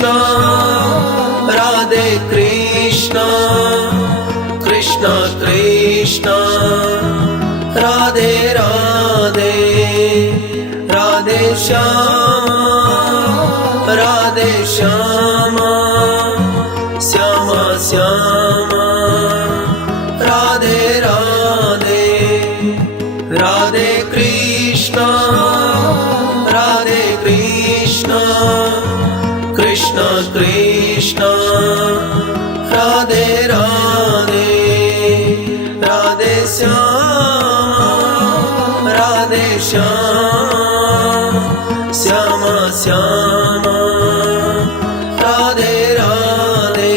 Krishna, Radhe Krishna, Krishna Krishna, Radhe Radhe, Radhe Shyama, Radhe Shyama, Shyama Shyama, Radhe Radhe, Radhe Krishna, Radhe Krishna, Krishna Krishna, Radhe Radhe, Radhe Shyama, Radhe Shyama, Shyama Shyama, Radhe Radhe,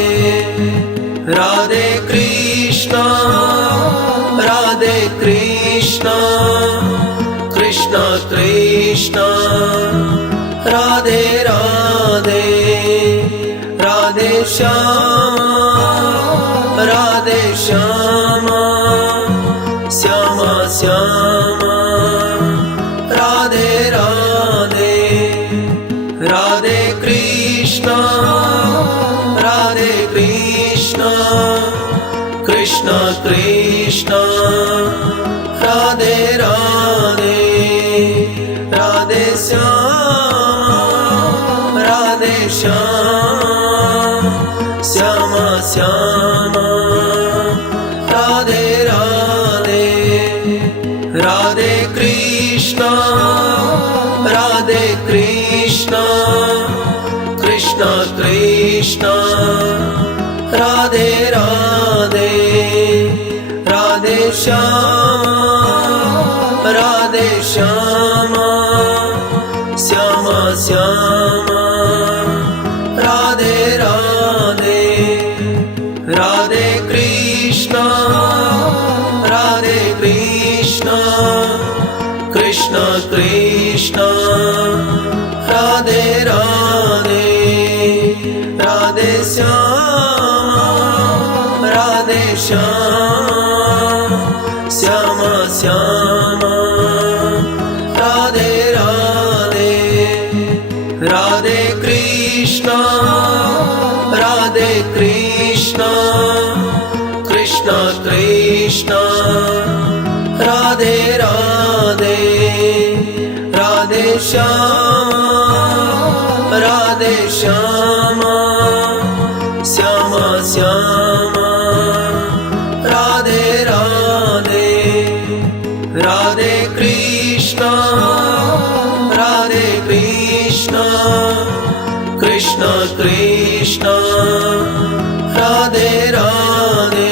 Radhe Krishna, Radhe Krishna, Krishna Krishna, Radhe Radhe, Radhe Shyama, Radhe Shyama, Shyama Shyama, Radhe Radhe, Radhe Krishna, Radhe Krishna, Krishna Krishna, Radhe Radhe, Radhe Shyama, Radhe Shyama, Shyama Shyama, Radhe Radhe, Radhe Krishna, Radhe Krishna, Krishna Krishna, Radhe Radhe, Radhe Shyama, Radhe Shyama, Shyama Shyama, Radhe Radhe, Radhe Krishna, Radhe Krishna, Krishna Krishna, Radhe Radhe, Radhe Shyama, Radhe Shyama, Shyama Shyama, Radhe Radhe, Radhe Krishna, Radhe Krishna, Krishna Krishna, Radhe Radhe, Radhe Shyama, Radhe Shyama, Shyama Shyama, Radhe Radhe, Radhe Krishna, Radhe Krishna, Krishna Krishna, Radhe Radhe,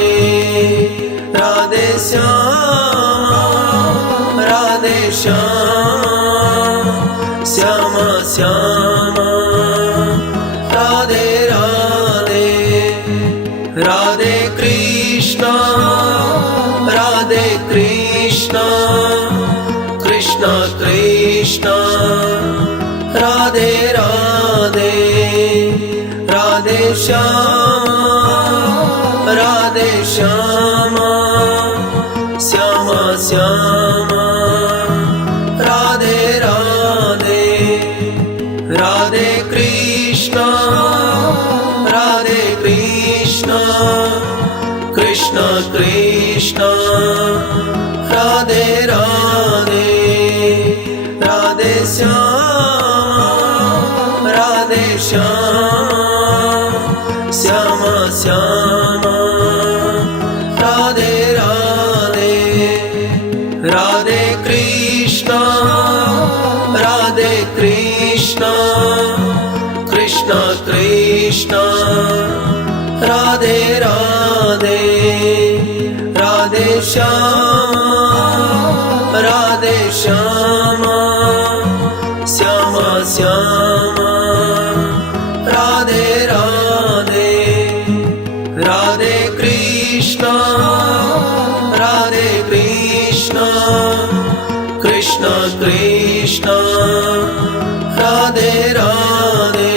Radhe Shyama, Radhe Shyama, Shyama Shyama, Radhe Radhe, Radhe Krishna, Radhe Krishna, Krishna Krishna, Radhe Radhe, Radhe Shyama, Radhe Shyama, Shyama Shyama, Radhe Radhe, Radhe Krishna, Radhe Krishna, Krishna Krishna, Radhe Radhe, Radhe Shyama, Radhe Shyama, Shyama Shyama, Radhe Radhe, Radhe Krishna, Radhe Krishna, Krishna Krishna, Radhe Radhe, Radhe Shyama, Radhe Shyama, Shyama Shyama, Radhe Radhe, Radhe Krishna, Radhe Krishna, Krishna Krishna, Radhe Radhe,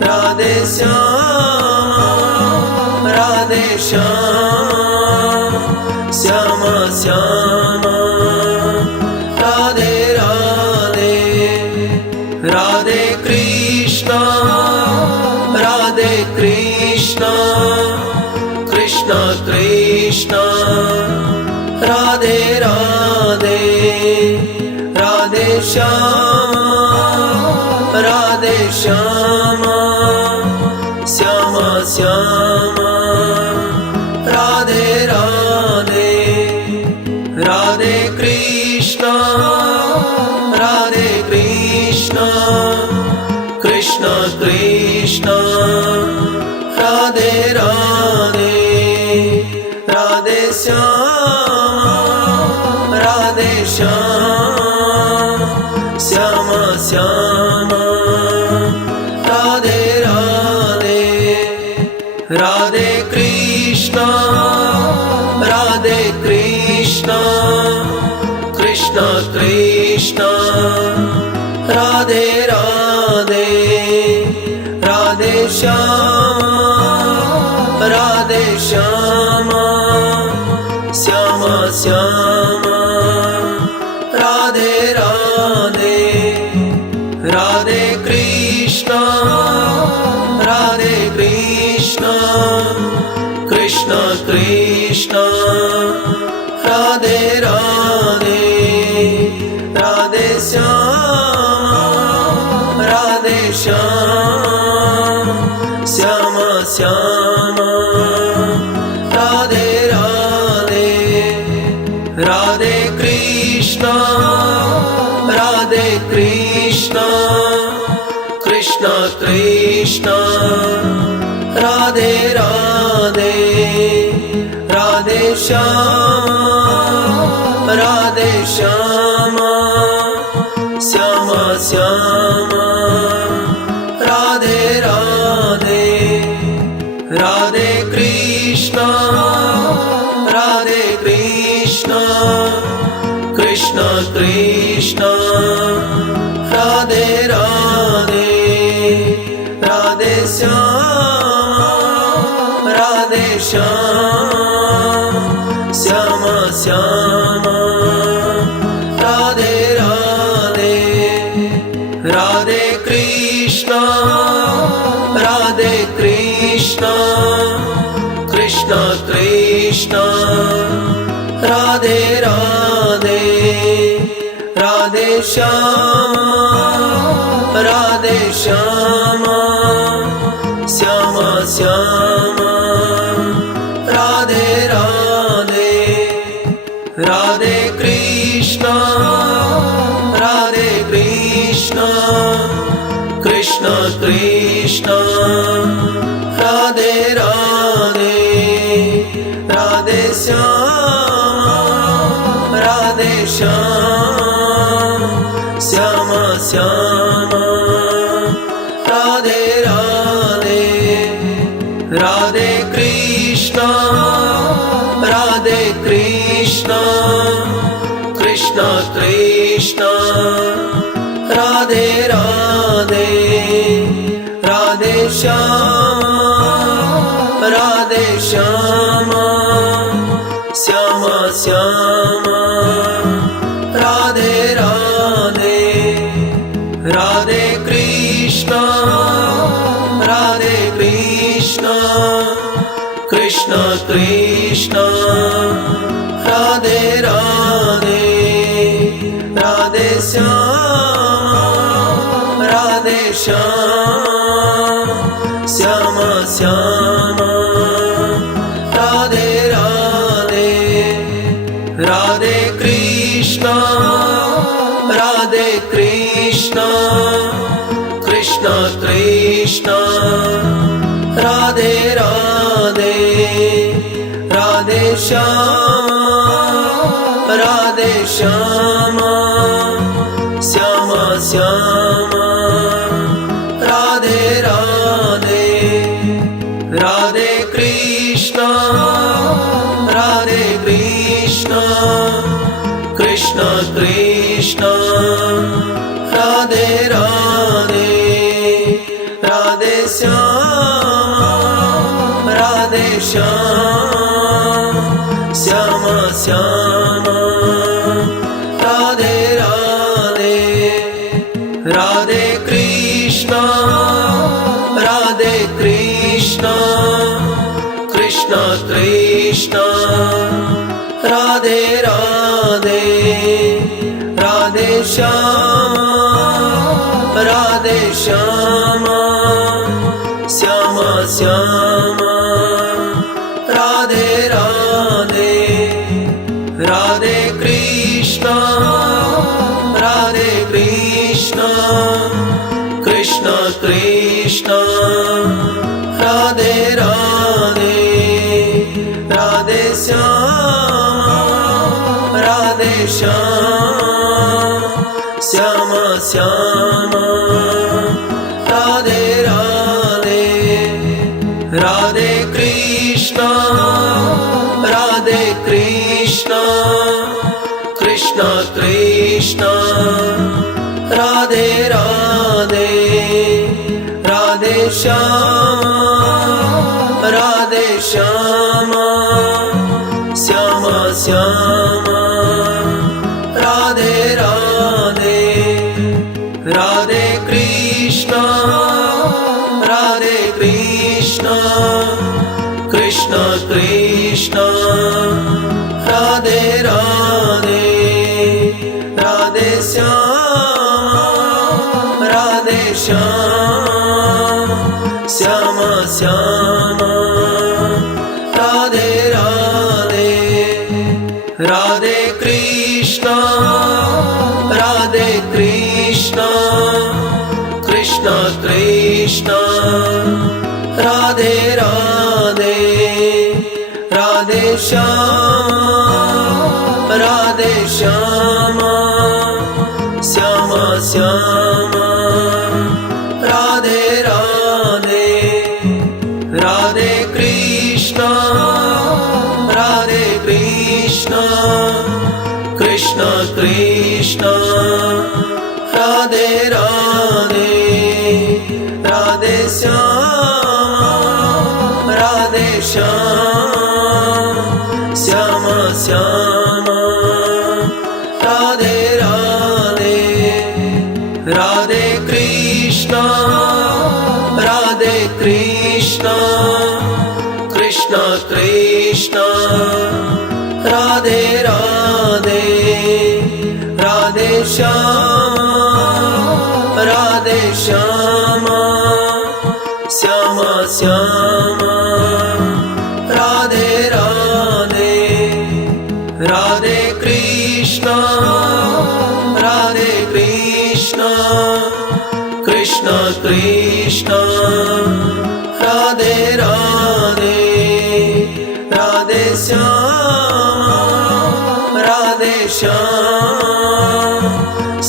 Radhe Shyama, Radhe Shyama, Shyama Shyama, Radhe Radhe, Radhe Krishna. Krishna Krishna Radhe Radhe Radhe Shyama Radhe Shyama Shyama Shyama Radhe Radhe Radhe Krishna Radhe Krishna Krishna Krishna Radhe Radhe Radhe Shyama Radhe Shyama Shyama Shyama Radhe Radhe Radhe Krishna Radhe Krishna Krishna Krishna Radhe Radhe Radhe Shyama Radhe Shyama Shyama Shyama Radhe Radhe Radhe Krishna Radhe Krishna Krishna Krishna Radhe Radhe Radhe Shyama Radhe Shyama Shyama Shyama Radhe Radhe Radhe Krishna Radhe Krishna Krishna Krishna Radhe Radhe Radhe Shyama Radhe Shyama Shyama Shyama Radhe Radhe Radhe Krishna Radhe Krishna Krishna Krishna Radhe Radhe Radhe Shyama Radhe Shyama Shyama Shyama Radhe Radhe Radhe Krishna Radhe Krishna Krishna Krishna Radhe Radhe Radhe Shyama Radhe Shyama Shyama Shyama Radhe Radhe Radhe Krishna Radhe Krishna Krishna Krishna Radhe Radhe Radhe Shyama Radhe Shyama Shyama Shyama Radhe Radhe Radhe Krishna Radhe Krishna Krishna Krishna Radhe Radhe Radhe Shyama Radhe Shyama Shyama Shyama Radhe Radhe Radhe Krishna Radhe Krishna Krishna Krishna Radhe Radhe Radhe Shyama Radhe Shyama Shyama Shyama Radhe Radhe Radhe Krishna Radhe Krishna Krishna Krishna Radhe Radhe Radhe Shyama Radhe Shyama Shyama Shyama Radhe Radhe Radhe Krishna Radhe Krishna Krishna Krishna Radhe Radhe Radhe Shyama Radhe Shyama Shyama Shyama Radhe Radhe Radhe Krishna Radhe Krishna Krishna Krishna Radhe Radhe Radhe Shyama Radhe Shyama Shyama Shyama Radhe Radhe Radhe Krishna Radhe Krishna Krishna Krishna Radhe Radhe Radhe Shyama Radhe Shyama Shyama Shyama Radhe Radhe Radhe Krishna Radhe Krishna Krishna Krishna Radhe Radhe Radhe Shyama Radhe Shyama Shyama Shyama Radhe Radhe Radhe Krishna Radhe Krishna Krishna Krishna Radhe Radhe Radhe Shyama Radhe Shyama Shyama Shyama Radhe Radhe Radhe Krishna Radhe Krishna Krishna Krishna Radhe Radhe Radhe Shyama Radhe Shyama Shyama Shyama Radhe Radhe Radhe Krishna Radhe Krishna Krishna Krishna Radhe Radhe Radhe Shyama Radhe Shyama Shyama Shyama Radhe Radhe Radhe Krishna Radhe Krishna Krishna Krishna Radhe Radhe Radhe Shyama Radhe Shyama Shyama Shyama Radhe Radhe Radhe Krishna Radhe Krishna Krishna Krishna Radhe Radhe Radhe Shyama Radhe Shyama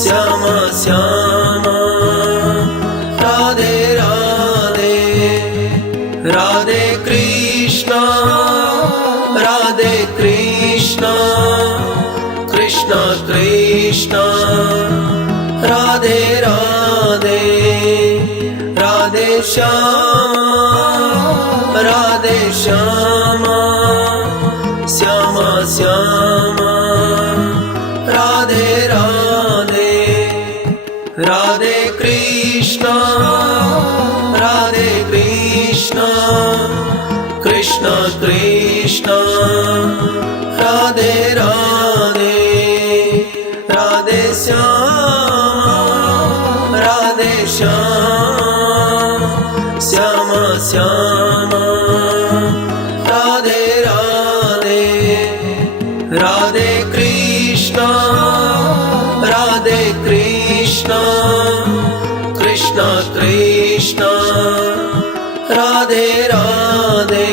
Shyama Shyama Radhe Radhe Radhe Krishna Radhe Krishna Krishna Krishna Radhe Radhe Radhe Shyama Radhe Shyama Shyama Shyama Radhe Radhe Radhe Krishna Radhe Krishna Krishna Krishna Radhe Radhe Radhe Shyama Radhe Shyama Shyama Shyama Radhe Radhe Radhe Krishna Radhe Krishna Krishna Krishna Radhe Radhe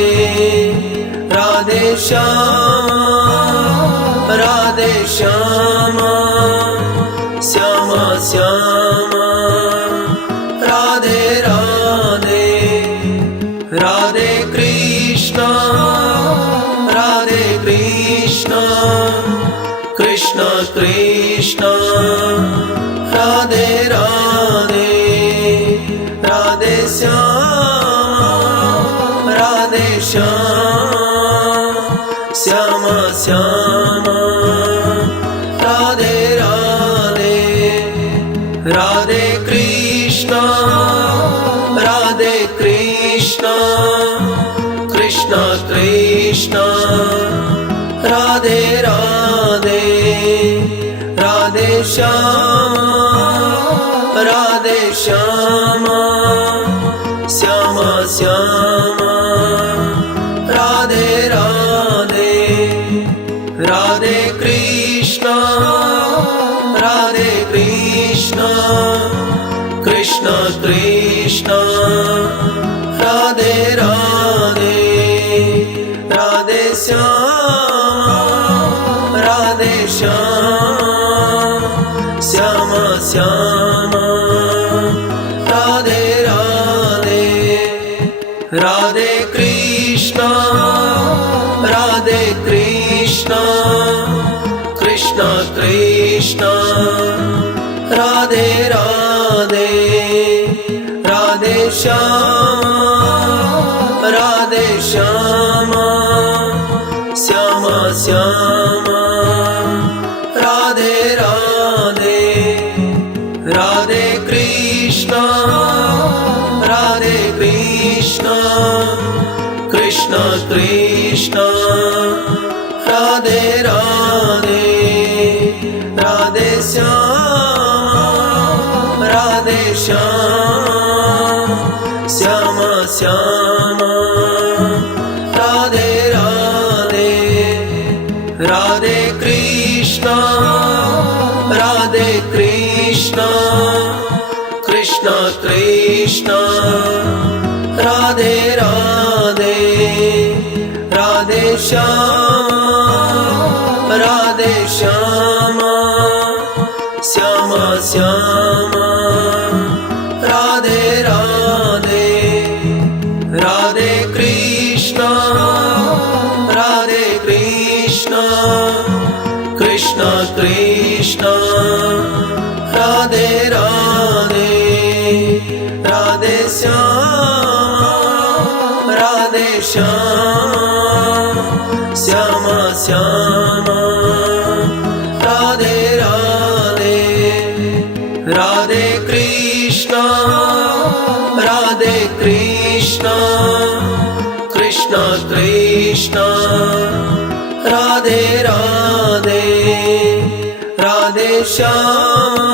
Radhe Shyama Radhe Shyama Shyama Shyama Radhe Radhe Radhe Krishna Radhe Krishna Krishna Krishna Radhe Radhe Radhe Shyama Radhe Shyama Shyama Shyama Radhe Radhe Radhe Krishna Radhe Krishna Krishna Krishna Radhe Radhe Radhe Shyama Radhe Shyama Shyama Shyama Radhe Radhe Radhe Krishna Radhe Krishna Krishna Krishna Radhe Radhe Radhe Shyama Radhe Shyama Shyama Shyama Radhe Radhe Radhe Krishna Radhe Krishna Krishna Krishna Radhe Radhe Radhe Shyama Radhe Shyama Shyama Shyama Radhe Radhe Radhe Krishna Radhe Krishna Krishna Krishna Radhe Radhe Radhe Shyama Radhe Shyama Shyama Shyama Radhe Radhe Radhe Krishna Radhe Krishna Krishna Krishna Radhe Radhe Radhe Shyama Radhe Shyama Shyama Shyama Radhe Radhe Radhe Krishna Radhe Krishna Krishna Krishna Radhe Radhe Radhe Shyama Radhe Shyama Shyama Shyama Radhe Radhe Radhe Krishna Radhe Krishna Krishna Krishna Radhe Radhe Radhe Shyama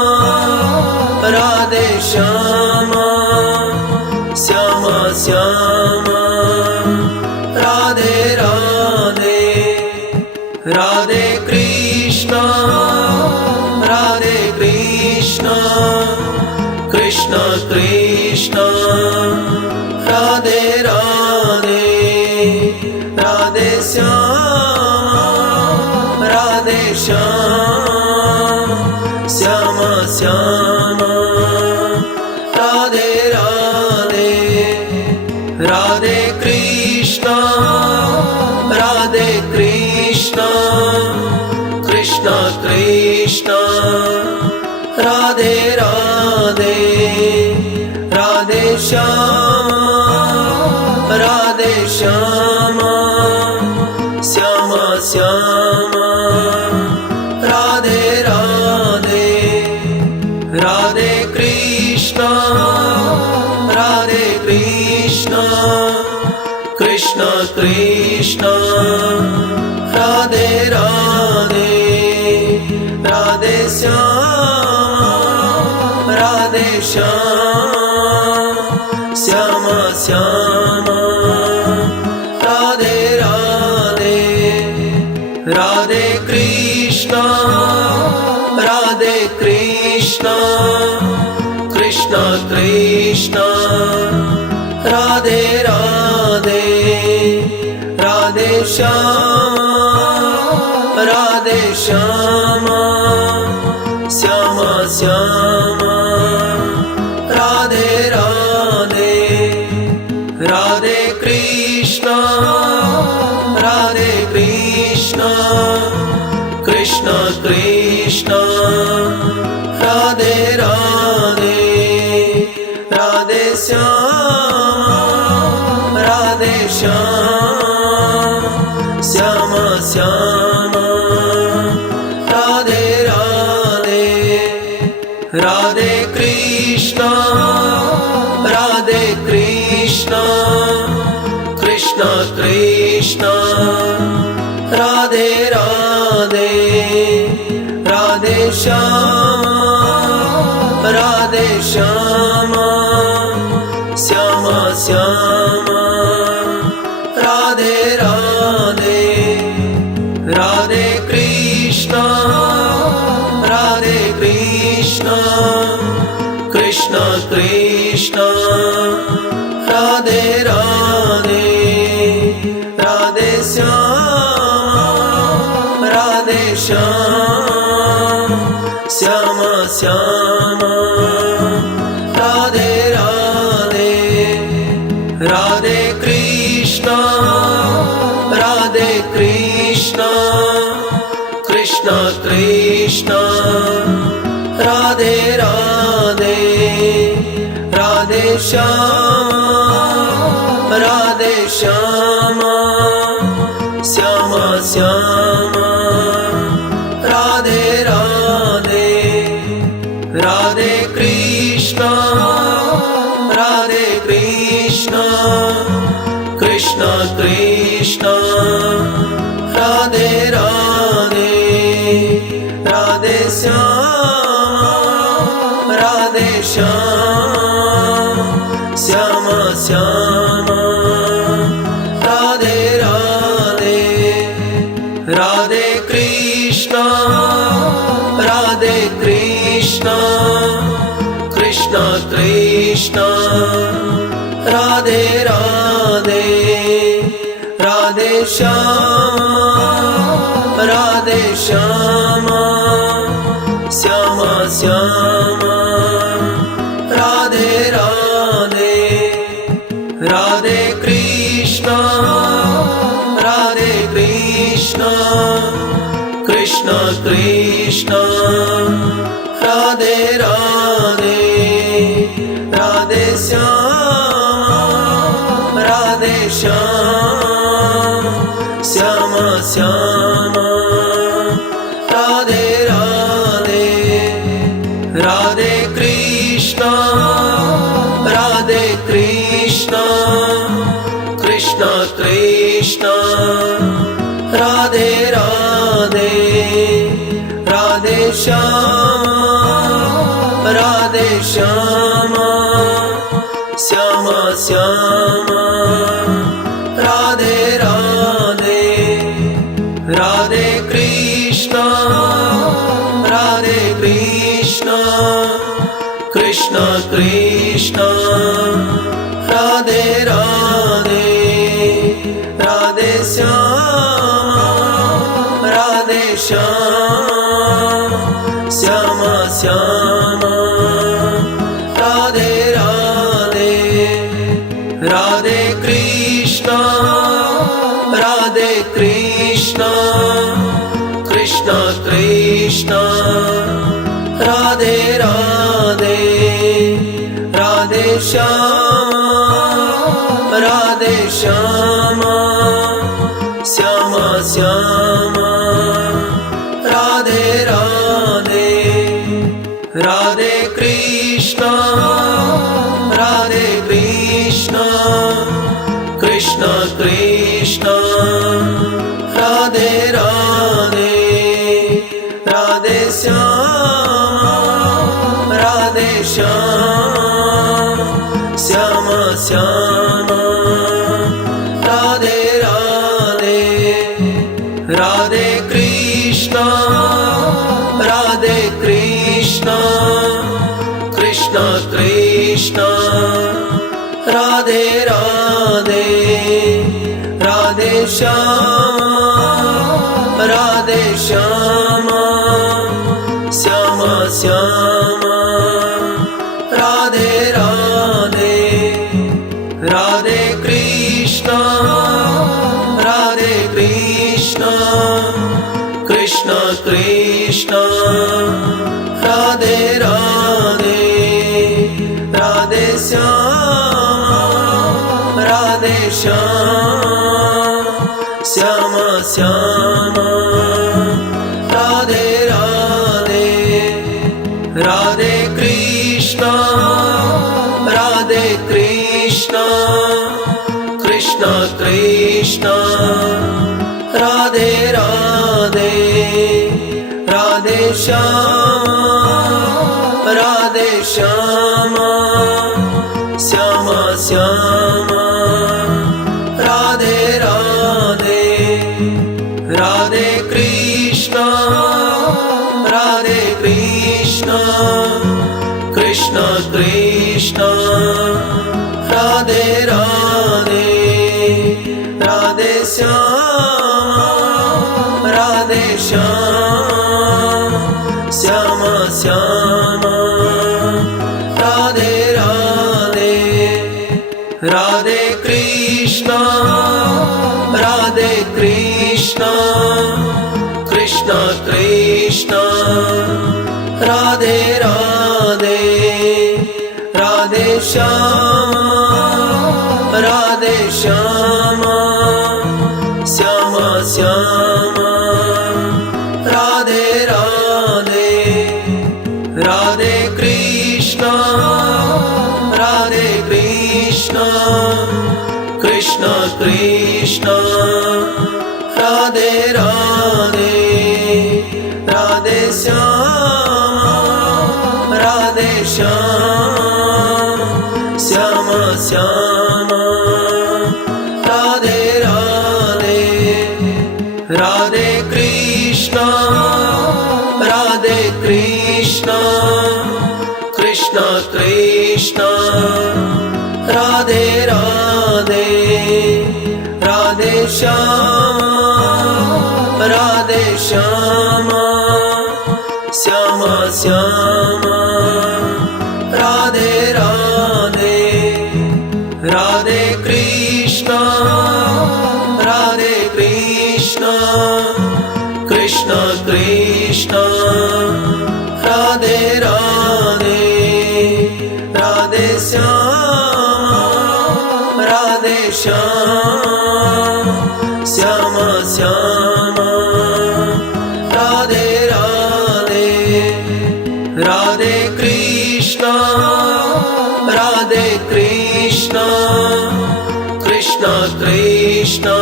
Radhe Shyama Shyama Shyama Radhe Radhe Radhe Krishna Radhe Krishna Krishna Krishna Radhe Radhe Radhe Shyama Radhe Shyama Shyama Shyama Radhe Radhe Radhe Krishna Radhe Krishna Krishna Krishna Radhe Radhe Radhe Shyama Radhe Shyama Shyama Shyama Radhe Radhe Radhe Krishna Radhe Krishna Krishna Krishna Radhe Radhe Radhe Shyama Radhe Shyama Shyama Shyama Radhe Radhe Radhe Krishna Radhe Krishna Krishna Krishna Radhe Radhe Radhe Shyama Radhe Shyama Shyama Shyama Radhe Radhe Radhe Krishna Radhe Krishna Krishna Krishna Radhe Radhe Radhe Shyama Radhe Shyama Shyama Shyama Radhe Radhe Radhe Krishna Radhe Krishna Krishna Krishna Krishna Radhe Radhe Radhe Shyama Radhe Shyama Shyama Shyama Radhe Radhe Radhe Krishna Radhe Krishna Krishna Krishna Radhe Radhe Radhe Shyama Radhe Shyama Shyama Shyama Radhe Radhe Radhe Krishna Radhe Krishna Krishna Krishna Radhe Radhe Radhe Shyama Radhe Shyama Shyama Shyama Radhe Radhe Radhe Krishna Radhe Krishna Krishna Krishna Radhe Radhe Radhe Shyama Radhe Shyama Shyama Shyama Radhe Radhe Radhe Krishna Radhe Krishna Krishna Krishna Radhe Radhe Radhe Shyama Radhe Shyama Shyama Shyama Radhe Radhe Radhe Krishna Radhe Krishna Krishna Krishna Radhe Radhe Radhe Shyama Radhe Shyama Shyama Shyama Radhe Radhe Radhe Krishna Radhe Krishna Krishna Krishna Radhe Radhe Radhe Shyama Radhe Shyama Shyama Shyama Radhe Radhe Radhe Krishna Radhe Krishna Krishna Krishna Radhe Radhe Radhe Shyama Radhe Shyama Shyama Shyama Radhe Radhe Radhe Krishna Radhe Krishna Krishna Krishna Radhe Radhe Radhe Shyama Radhe Shyama Shyama Shyama Radhe Radhe Radhe Krishna Radhe Krishna Krishna Krishna Radhe Radhe Radhe Shyama Radhe Shyama Shyama Shyama Radhe Radhe Radhe Krishna Radhe Krishna Krishna Krishna Radhe Radhe Radhe Shyama Radhe Shyama Shyama Shyama Radhe Radhe Radhe Krishna Radhe Krishna Krishna Krishna Radhe Radhe Radhe Shyama Radhe Shyama Shyama Shyama Radhe Radhe Radhe Krishna Radhe Krishna Krishna Krishna Krishna Radhe Radhe Radhe Shyama Radhe Shyama Shyama Shyama Radhe Radhe Radhe Krishna Radhe Krishna Krishna Krishna Radhe Radhe Radhe Shyama Radhe Shyama Shyama Shyama Radhe Radhe Radhe Krishna Radhe Krishna Krishna Krishna Radhe Radhe Radhe Shyama Radhe Shyama Shyama Shyama Radhe Radhe Radhe Krishna Radhe Krishna Krishna Krishna Radhe Radhe Radhe Shyama Radhe Shyama Shyama Shyama Radhe Radhe Radhe Krishna Radhe Krishna Krishna Krishna Radhe Radhe Radhe Shyama Radhe Shyama Shyama Shyama Radhe Radhe Radhe Krishna Radhe Krishna Krishna Krishna Radhe Radhe Radhe Shyama Radhe Shyama Shyama Shyama Radhe Radhe Radhe Krishna Radhe Krishna Krishna Krishna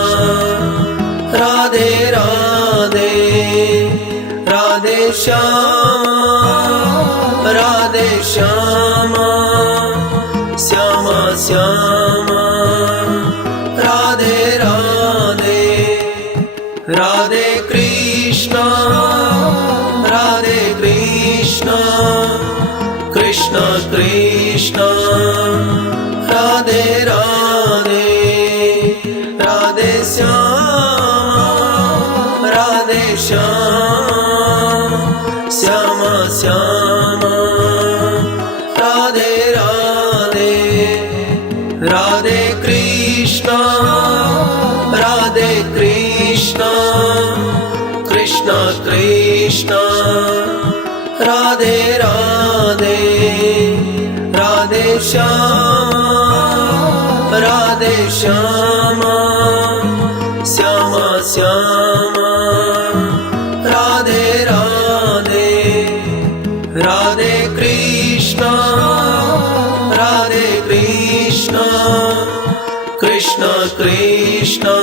Radhe Radhe Radhe Shyama Radhe Shyama Shyama Shyama Radhe Radhe Radhe Krishna Radhe Krishna Krishna Krishna Radhe Radhe Radhe Shyama Radhe Shyama Shyama Shyama Radhe Radhe Radhe Krishna Radhe Krishna Krishna Krishna Radhe Radhe Radhe Shyama Radhe Shyama Shyama Shyama Radhe Radhe Radhe Krishna Radhe Krishna Krishna Krishna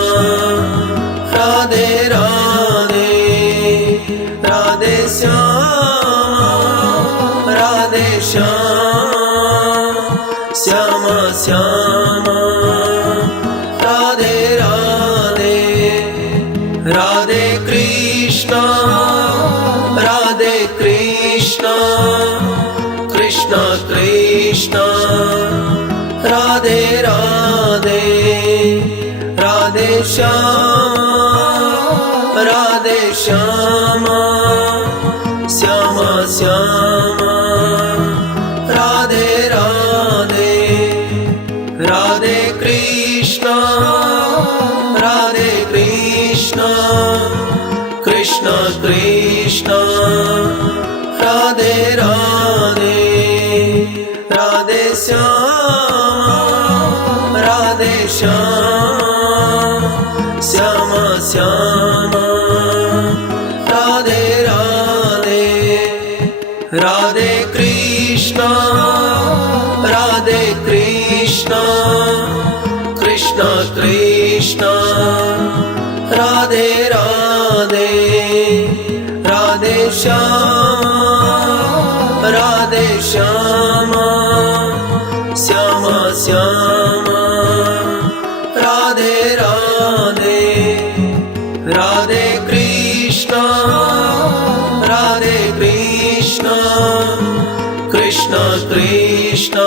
Radhe Radhe Radhe Shyama Radhe Shyama Shyama Shyama Radhe Radhe Radhe Krishna Radhe Krishna Krishna Krishna Radhe Radhe Radhe Shyama Radhe Shyama Shyama Shyama Radhe Radhe Radhe Krishna Radhe Krishna Krishna Krishna Radhe Radhe Radhe Shyama Radhe Shyama Shyama Shyama Radhe Radhe Radhe Krishna Radhe Krishna Krishna Krishna Radhe Radhe Radhe Shyama Radhe Shyama Shyama Shyama Radhe Radhe Radhe Krishna Radhe Krishna Krishna Krishna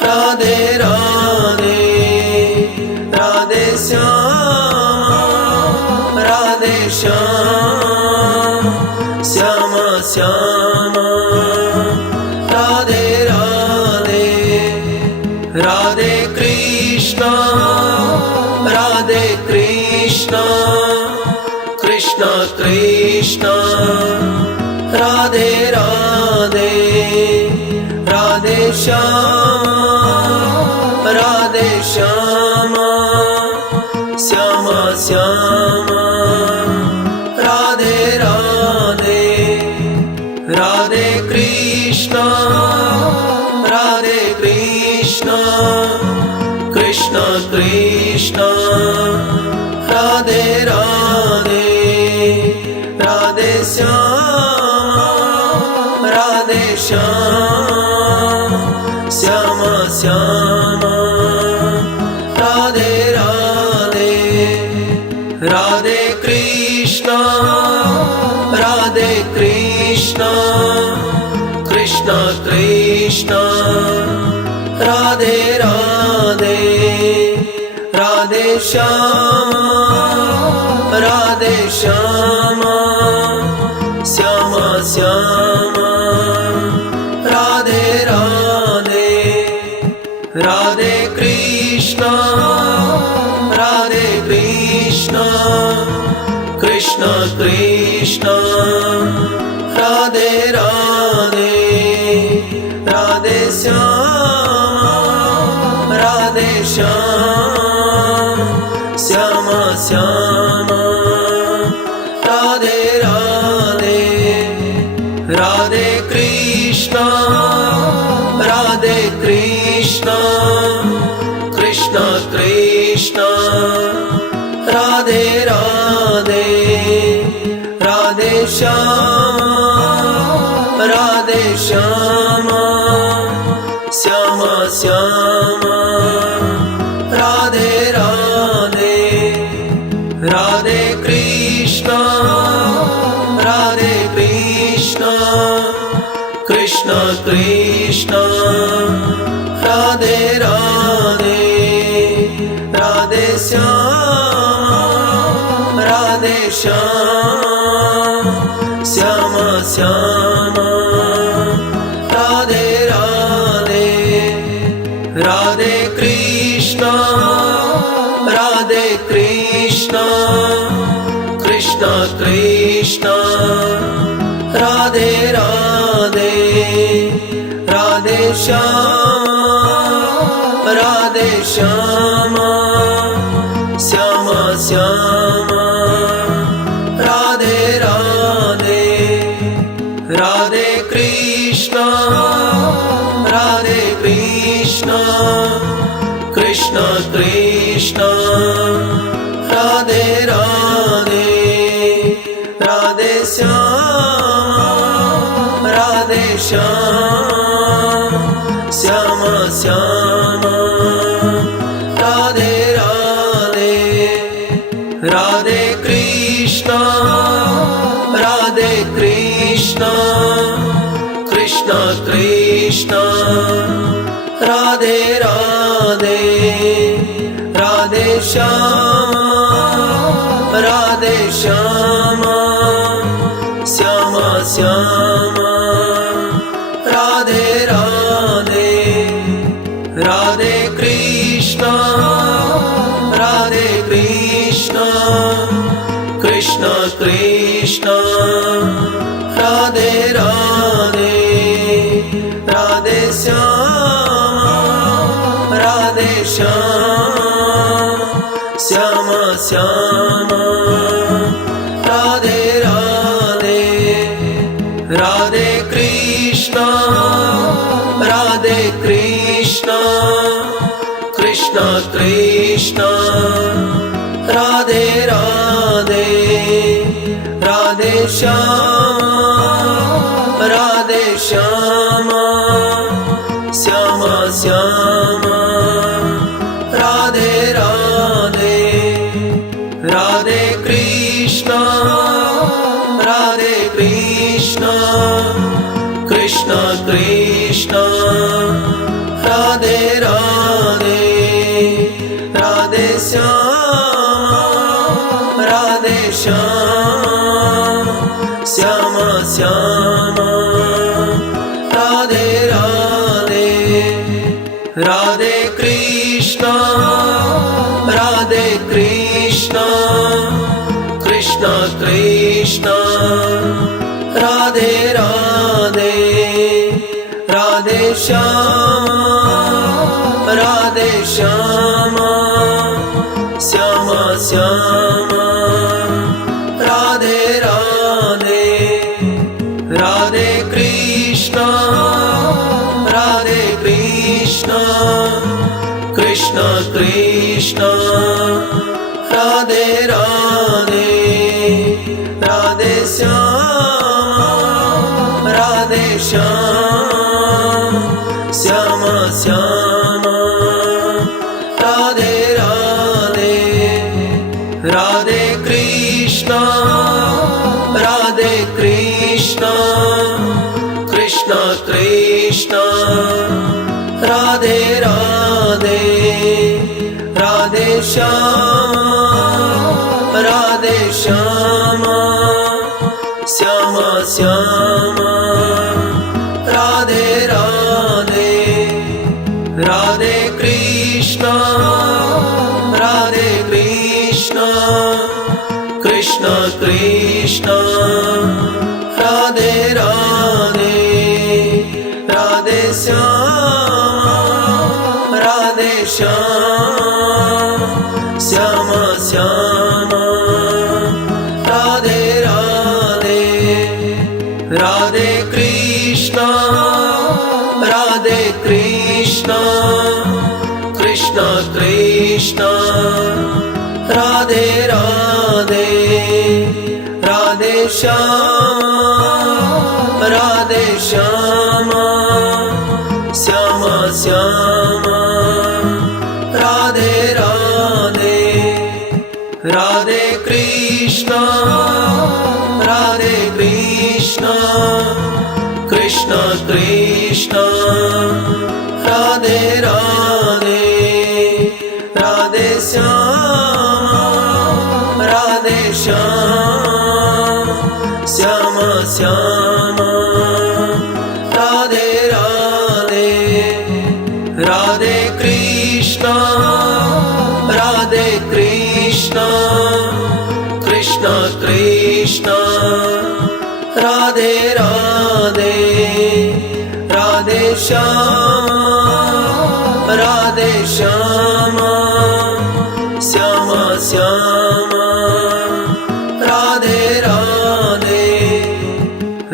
Radhe Radhe Radhe Shyama Radhe Shyama Shyama Shyama Radhe Radhe Radhe Krishna Radhe Krishna Krishna Krishna Radhe Radhe Radhe Shyama Radhe Shyama Shyama Shyama Radhe Radhe Radhe Krishna Radhe Krishna Krishna Krishna Radhe Radhe Radhe Shyama Radhe Shyama Shyama Shyama Radhe Radhe Radhe Krishna Radhe Krishna Krishna Krishna Radhe Radhe Radhe Shyama Radhe Shyama Shyama Shyama Radhe Radhe Radhe Krishna Radhe Krishna Krishna Krishna Radhe Radhe Radhe Shyama Radhe Shyama Shyama Shyama Radhe Radhe Radhe Krishna Radhe Krishna Krishna Krishna Radhe Radhe Radhe Shyama Radhe Shyama Shyama Shyama Radhe Radhe Radhe Krishna Radhe Krishna Krishna Krishna Radhe Radhe Radhe Shyama Radhe Shyama Shyama Shyama Radhe Radhe Radhe Krishna Radhe Krishna Krishna Krishna Radhe Radhe Radhe Shyama Radhe Shyama Shyama Shyama Radhe Radhe Radhe Krishna Radhe Krishna Krishna Krishna Radhe Radhe Radhe Shyama Radhe Shyama Shyama Shyama Radhe Radhe Radhe Krishna Radhe Krishna Krishna Krishna Radhe Radhe Radhe Shyama Radhe Shyama Shyama Shyama Radhe Radhe Radhe Krishna Radhe Krishna Krishna Krishna Radhe Radhe Radhe Shyama Radhe Shyama Shyama Shyama Radhe Radhe Radhe Krishna Radhe Krishna Krishna Krishna Krishna Radhe Radhe Radhe Shyama Radhe Shyama Shyama Shyama Radhe Radhe Radhe Krishna Radhe Krishna Krishna Krishna Radhe Radhe Radhe Shyama Radhe Shyama Shyama Shyama Radhe Radhe Radhe Krishna Radhe Krishna Krishna Krishna Radhe Radhe Radhe Shyama Radhe Shyama Shyama Shyama Radhe Radhe Radhe Krishna Radhe Krishna Krishna Krishna Radhe Radhe Radhe Shyama Radhe Shyama Shyama Shyama Radhe Radhe Radhe Krishna Radhe Krishna Krishna Krishna Radhe Radhe Radhe Shyama Radhe Shyama Shyama Shyama Radhe Radhe Radhe Krishna Radhe Krishna Krishna Krishna Radhe Radhe Radhe Shyama Radhe Shyama Shyama Shyama Radhe Radhe Radhe Krishna Radhe Krishna Krishna Krishna Radhe Radhe Radhe Shyama Radhe Shyama Shyama Shyama Radhe Radhe Radhe Krishna Radhe Krishna Krishna Krishna Radhe Radhe Radhe Shyama Radhe Shyama Shyama Shyama Radhe Radhe Radhe Krishna Radhe Krishna Krishna Krishna Radhe Radhe Radhe Shyama Radhe Shyama Shyama Shyama Radhe Radhe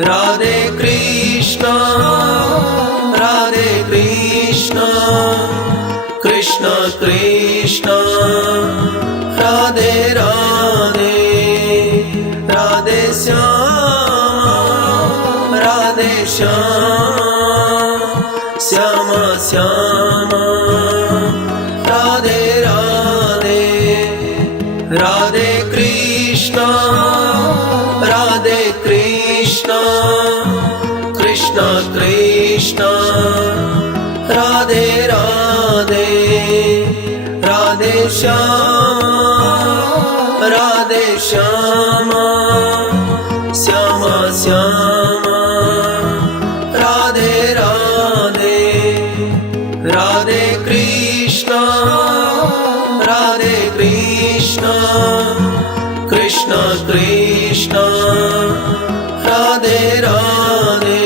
Radhe Krishna Radhe Krishna Krishna Krishna Radhe Radhe Radhe Shyama Radhe Shyama Shyama Shyama Radhe Radhe Radhe Krishna Radhe Krishna Krishna Krishna Radhe Radhe Radhe Shyama Radhe Shyama Shyama Shyama Radhe Radhe Radhe Krishna Radhe Krishna Krishna Krishna Radhe Radhe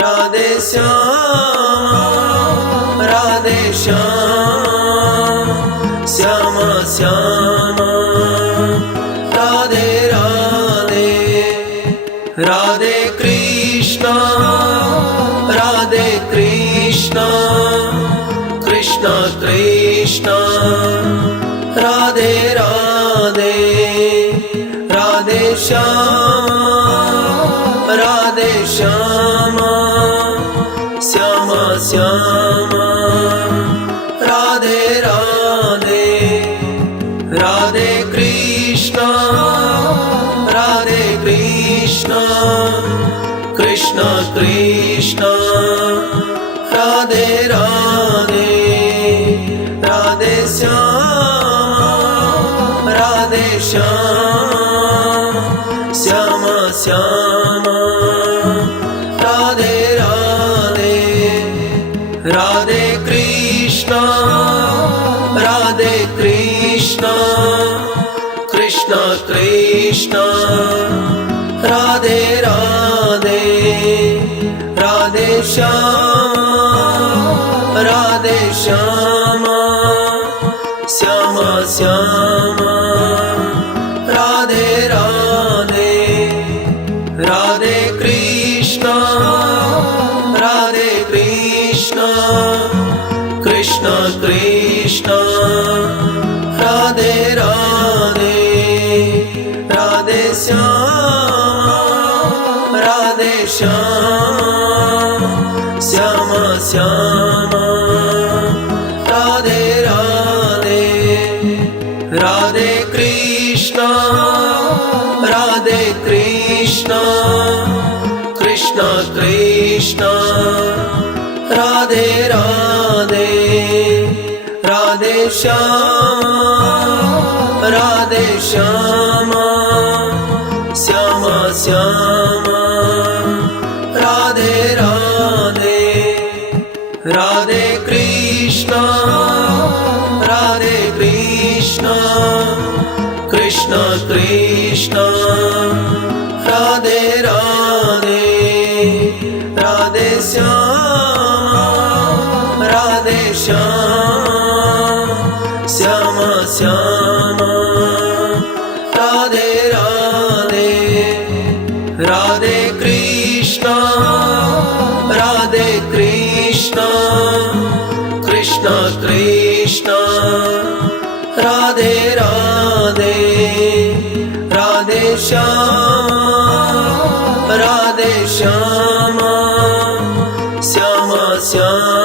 Radhe Shyama Radhe Shyama Shyama Shyama Radhe Radhe Radhe Krishna Radhe Krishna Krishna Krishna Krishna Radhe Radhe Radhe Shyam Radhe Shyam Shyam Shyam Radhe Radhe Radhe Krishna Krishna Krishna Radhe Radhe Radhe Shyam Radhe Shyam Shyam Shyam Radhe Radhe Radhe Krishna Krishna Krishna Radhe Radhe Radhe Shyam Shyam Shyam Radhe Radhe Radhe Krishna Krishna Krishna Radhe Radhe Radhe Shyam Shyam Shyam Radhe Radhe Radhe Krishna Krishna Krishna Radhe Radhe Radhe Shyam Shyam Shyam Radhe Radhe Radhe Krishna Krishna Krishna Radhe Radhe Radhe Shyam Shyam Shyam Radhe Radhe Radhe Krishna Krishna Krishna Radhe Radhe Radhe Shyam Shyam Shyam